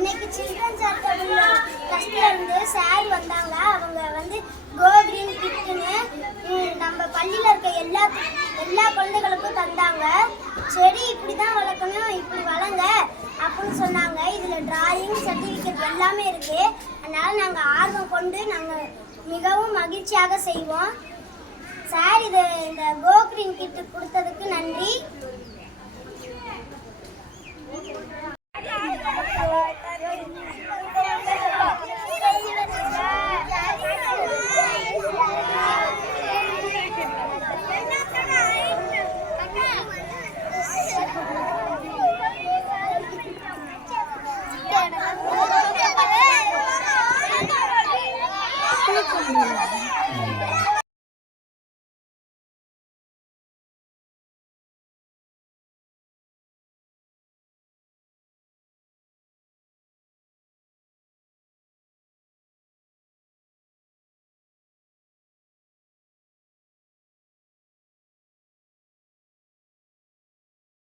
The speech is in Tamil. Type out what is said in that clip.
இன்னைக்கு சில்ட்ரன்ஸ் சார்ட்டபிள் ட்ரஸ்ட்ல இருந்து சார் வந்தாங்க. அவங்க வந்து கோ கிரீன் கிட்டுன்னு நம்ம பள்ளியில இருக்க எல்லா எல்லா குழந்தைகளுக்கும் தந்தாங்க. செடி இப்படி தான் வளர்க்கணும் இப்படி வளங்க அப்படின்னு சொன்னாங்க. இதுல டிராயிங் சர்டிஃபிகேட் எல்லாமே இருக்கு. அதனால நாங்க ஆர்வம் கொண்டு நாங்க மிகவும் மகிழ்ச்சியாக செய்வோம். சார் இது இந்த கோ கிரீன் கிட்டு கொடுத்த கொடுக்க முடியும்